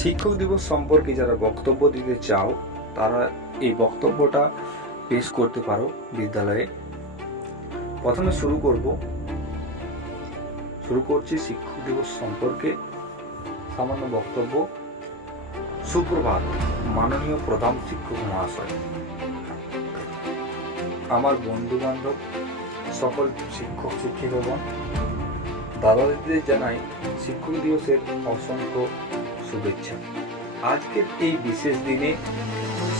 শিক্ষক দিবস সম্পর্কে যারা বক্তব্য দিতে চাও তারা এই বক্তব্যটা পেশ করতে পারো বিদ্যালয়ে। প্রথমে শুরু করছি শিক্ষক দিবস সম্পর্কে সামান্য বক্তব্য। সুপ্রভাত মাননীয় প্রধান শিক্ষক মহাশয়, আমার বন্ধু বান্ধব, সকল শিক্ষক শিক্ষিকাগণ, দাদা দিদিদের জানাই শিক্ষক দিবসের অসংখ্য শুভেচ্ছা। আজকের এই বিশেষ দিনে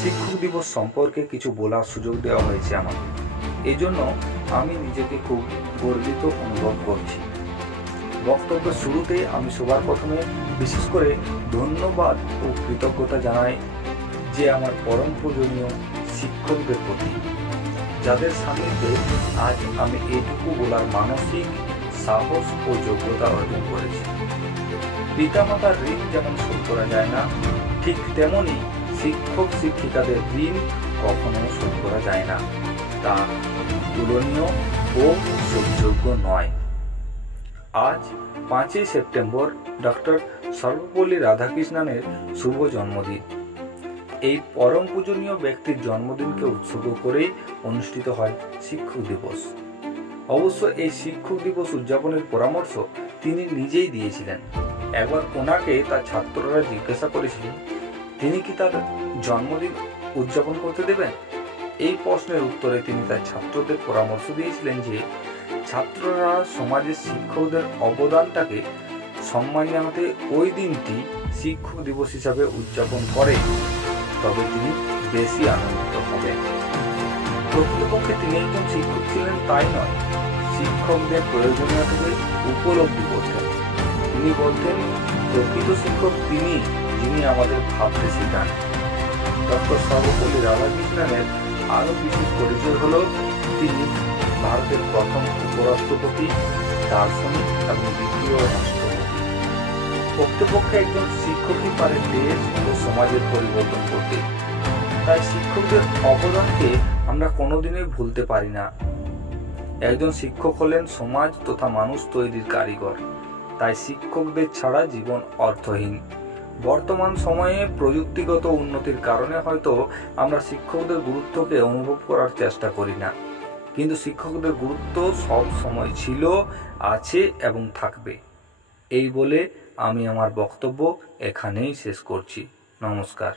শিক্ষক দিবস সম্পর্কে কিছু বলার সুযোগ দেওয়া হয়েছে আমাকে। এই জন্য আমি নিজেকে খুব গর্বিত অনুভব করছি। বক্তব্যের শুরুতে আমি সবার প্রথমে বিশেষ করে ধন্যবাদ ও কৃতজ্ঞতা জানাই যে আমার পরম পূজনীয় শিক্ষকদের প্রতি, যাদের সান্নিধ্যে আজ আমি এইটুকু বলার মানসিক সাহস ও যোগ্যতা অর্জন করেছি। পিতামাতার ঋণ যেমন শোধ করা যায় না, ঠিক তেমনি শিক্ষক শিক্ষিকাদের ঋণ কখনো শোধ করা যায় না, তা তুলনীয় ও শোধযোগ্য নয়। আজ 5ই সেপ্টেম্বর ডক্টর সর্বপল্লী রাধাকৃষ্ণনের শুভ জন্মদিন। এই পরম পূজনীয় ব্যক্তির জন্মদিনকে উৎসর্গ করেই অনুষ্ঠিত হয় শিক্ষক দিবস। অবশ্য এই শিক্ষক দিবস উদযাপনের পরামর্শ তিনি নিজেই দিয়েছিলেন। একবার ওনাকে তার ছাত্ররা জিজ্ঞাসা করেছিলেন তিনি কি তার জন্মদিন উদযাপন করতে দেবেন। এই প্রশ্নের উত্তরে তিনি তার ছাত্রদের পরামর্শ দিয়েছিলেন যে ছাত্ররা সমাজের শিক্ষকদের অবদানটাকে সম্মান জানাতে ওই দিনটি শিক্ষক দিবস হিসাবে উদযাপন করে তবে তিনি বেশি আনন্দিত হবেন। প্রকৃতপক্ষে তিনি একজন শিক্ষক ছিলেন তাই নয়, শিক্ষকদের প্রয়োজনীয়তাকে উপলব্ধি করতেন। তিনি বলতেন প্রকৃত শিক্ষক তিনি যিনি আমাদের ভাবতে শেখান। ডক্টর সর্বপল্লী রাধাকৃষ্ণনের আরো বিশেষ পরিচয় হল তিনি ভারতের প্রথম উপরাষ্ট্রপতি, দার্শনিক এবং দ্বিতীয় রাষ্ট্রপতি। প্রকৃতপক্ষে একজন শিক্ষকই পারে দেশ ও সমাজের পরিবর্তন করতে। তাই শিক্ষকদের অবদানকে আমরা কোনোদিনই ভুলতে পারি না। একজন শিক্ষক হলেন সমাজ তথা মানুষ তৈরির কারিগর। তাই শিক্ষকদের ছাড়া জীবন অর্থহীন। বর্তমান সময়ে প্রযুক্তিগত উন্নতির কারণে হয়তো আমরা শিক্ষকদের গুরুত্বকে অনুভব করার চেষ্টা করি না, কিন্তু শিক্ষকদের গুরুত্ব সব সময় ছিল, আছে এবং থাকবে। এই বলে আমি আমার বক্তব্য এখানেই শেষ করছি। নমস্কার।